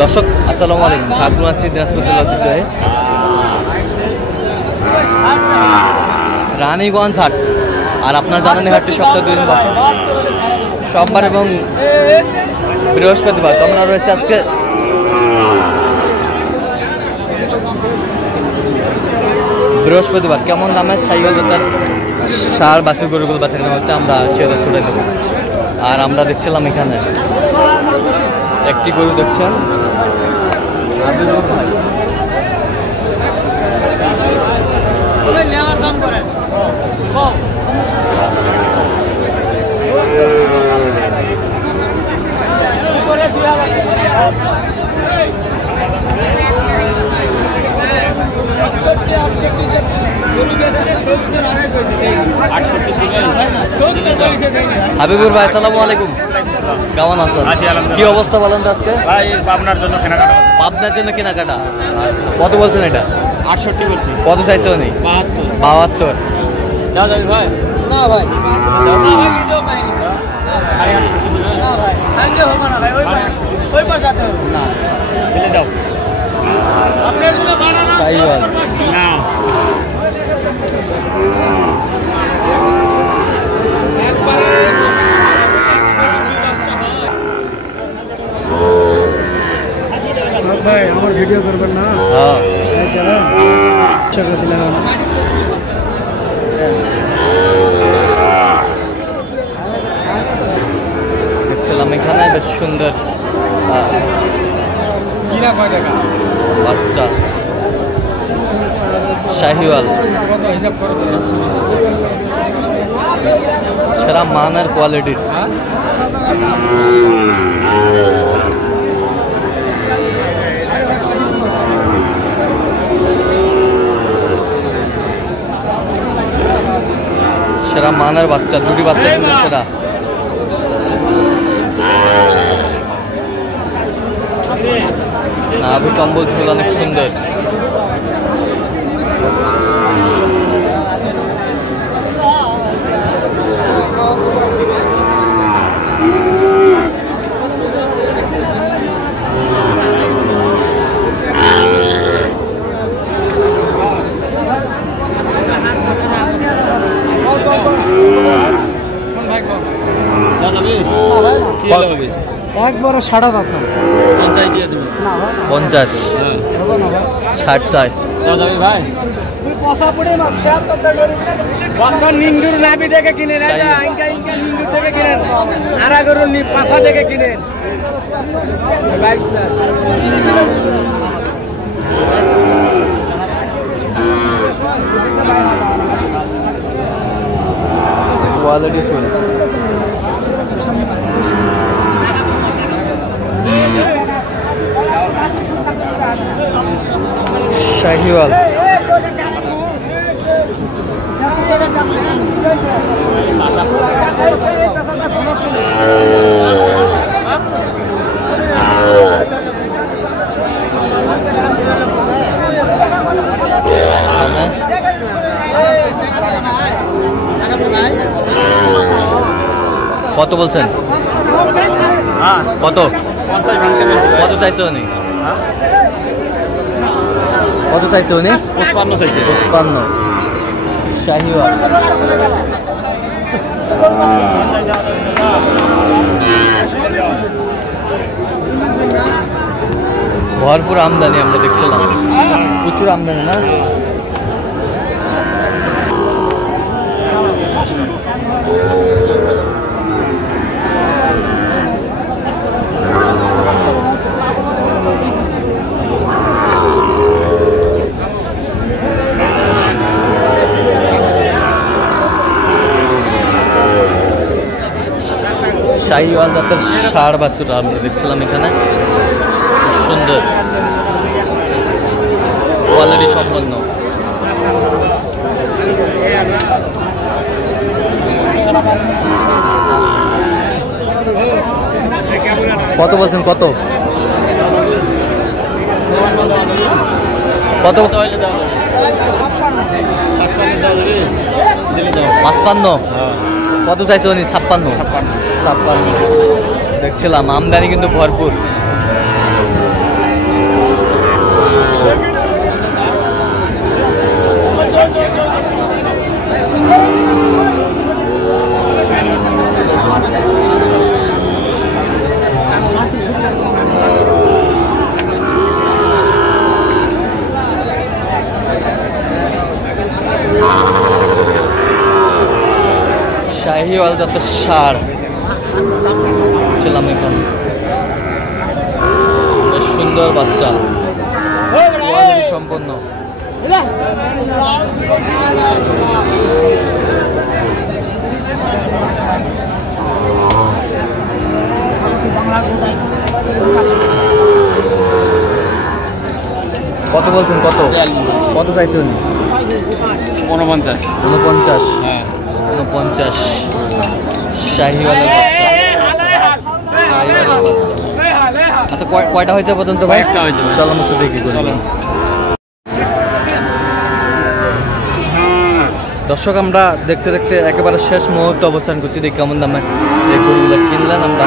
দর্শক আসসালামু আলাইকুম, ঠাকুর আছি দিনাজপুর জেলায় রানীগঞ্জ হাট। আর আপনার জানেন হাটটি সপ্তাহে 2 দিন বসে, সোমবার এবং বৃহস্পতিবার। তো আমরা রয়েছে আজকে বৃহস্পতিবার। কেমন দামের সাইকেল সার বাসি গরুগুলো বাচ্চা কেনা হচ্ছে, আমরা সেটা তুলে দেবো। আর আমরা দেখছিলাম এখানে একটি গরু দেখছেন, হাবিবুর ভাই আসসালামু আলাইকুম, কেমন আছেন? কি অবস্থা বলেন তো আজকে? ভাই পাবনার জন্য কেনাকাটা। পাবনার জন্য কেনাকাটা। কত বলছেন এটা? 68 বলছি। কত চাইছে উনি? 72। দাও যাবি ভাই? না ভাই, না ভাই দিতেও পাইনি। না ভাই, আগে হবে না ভাই, ওই পার যেতে হবে না। ফেলে দাও। আপনার জন্য বানানা তাই বল না একবারে ভাই আমার ভিডিও করবেন না? হ্যাঁ যারা টাকা দিলে না। দেখছিলাম এখানে বেশ সুন্দর বাচ্চা শাহিওয়াল, সেরা মানের কোয়ালিটির। সেরা মানের বাচ্চা, দুটি বাচ্চা কিন্তু সেরা। নাভি কম্বল ঝুল অনেক সুন্দর। একবারে 50 পঞ্চাশ দিয়ে দেবে। 50 60 চাই। দাও যাবি ভাই? বাচ্চা নিন্দুর নাবি দেখে কিনেন, ইনকা নিন্দুর দেখে কিনেন, আরা গরুর পাশা দেখে কিনেন। Quality full. শাহিওয়াল কত বলছেন? কত কত চাইছে উনি? কত চাইছে উনি? 55 চাইছে। 55 শাহিওয়াল। ভরপুর আমদানি আমরা দেখছিলাম, প্রচুর আমদানি না? শাহিওয়াল জাতের ষাঁড় বাছুর আমরা দেখছিলাম এখানে, সুন্দর কোয়ালিটি সম্পন্ন। কত বলছেন? কত কত? 55। কত চাইছে উনি? 56। দেখছিলাম আমদানি কিন্তু ভরপুর। শাহিওয়াল জাতের ষাঁড় ছিলাম এখন। বেশ সুন্দর বাচ্চা, কোয়ালিটি সম্পন্ন। কত বলছেন? কত কত চাইছে উনি? 49। 49। হ্যাঁ 49 শাহিওয়ালের বাচ্চা। শাহিওয়ালের বাচ্চা। আচ্ছা কয়টা হয়েছে পর্যন্ত ভাই? একটা হয়েছে ভাই। চলো একটু দেখি করে। দর্শক আমরা দেখতে দেখতে একেবারে শেষ মুহূর্তে অবস্থান করছি। দেখি কেমন দামে এই গরুগুলো কিনলেন আমরা।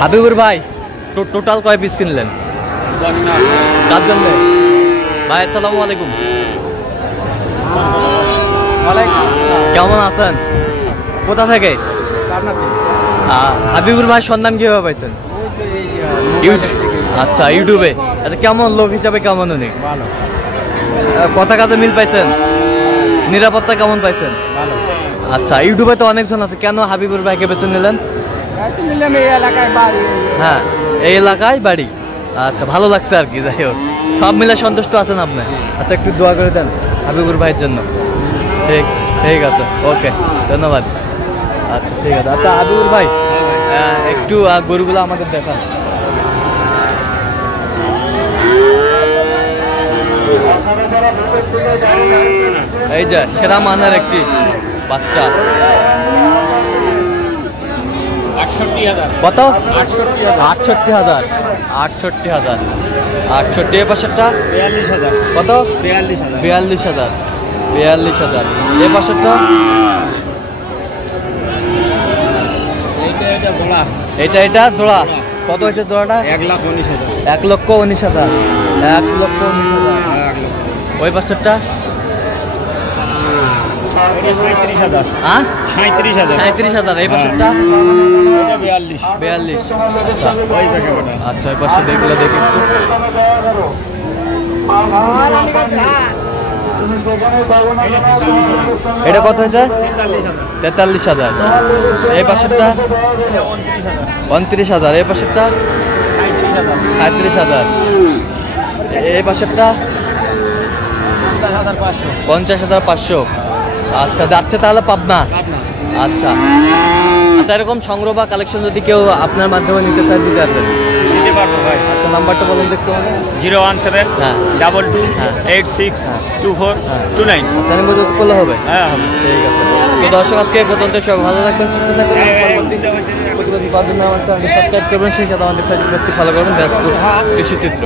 হাবিবুর ভাই টোটাল কয় পিস কিনলেন? 10টা। কার জন্য ভাই? আসসালামু আলাইকুম। কেমন আছেন? কোথা থেকে? হাবিবুর ভাই সন্ধান কিভাবে পাইছেন? আচ্ছা ইউটিউবে। আচ্ছা কেমন লোক হিসাবে কেমন উনি? ভালো কথা কাজে মিল পাইছেন? নিরাপত্তা কেমন পাইছেন? ভালো। আচ্ছা ইউটিউবে তো অনেকজন আছে, কেন হাবিবুর ভাইকে বেছে নিলেন? নিলাম এই এলাকায় বাড়ি। হ্যাঁ এই এলাকায় বাড়ি। আচ্ছা ভালো লাগছে আর কি। যাই হোক সব মিলে সন্তুষ্ট আছেন আপনি? আচ্ছা একটু দোয়া করে দেন হাবিবুর ভাইয়ের জন্য। ঠিক ঠিক আছে, ওকে ধন্যবাদ। আচ্ছা ঠিক আছে। আচ্ছা হাবিবুর ভাই একটু গরুগুলো আমাকে দেখান। এই যে সেরা মানের একটি বাচ্চা। 68,000। কত? 68,000। 68,000। 68। এ পাশেরটা 42,000। কত? 42,000। 42,000। 42,000। এ পাশেরটা এইটা বলা। এটা জোড়া কত হয়েছে জোড়াটা? 1,19,000। 1,19,000। 1,19,000। ওই পাশেরটা 37,000। হ্যাঁ 37,000। 37,000। এই পাশেরটা এটা 42। 42। আচ্ছা ওই দেখে ওটা। আচ্ছা এই পাশে দেখলে দেখি একটু। এটা কত হয়েছে? 43,000। এই পাশেরটা 29,000। এই পাশেরটা 37,000। এই পাশেরটা 50,500। আচ্ছা যাচ্ছে তাহলে পাবনা। আচ্ছা আচ্ছা এরকম সংগ্রহ বা কালেকশন যদি কেউ আপনার মাধ্যমে নিতে চায় দিতে পারবেন? দিতে পারবো ভাই। আচ্ছা নাম্বারটা বলুন দেখতে হবে। 017 হ্যাঁ 22 হ্যাঁ 86 24 হ্যাঁ। 29। আচ্ছা আমি বলতে করলে হবে? হ্যাঁ ঠিক আছে। তো দর্শক আজকে এই পর্যন্ত, সব ভালো থাকবেন, সুস্থ থাকবেন। পরবর্তী প্রতিবাদী পাওয়ার জন্য আমার চ্যানেলটি সাবস্ক্রাইব করবেন, সেই সাথে আমাদের ফেসবুক পেজটি ফলো করবেন, ব্যাসপুর কৃষি চিত্র।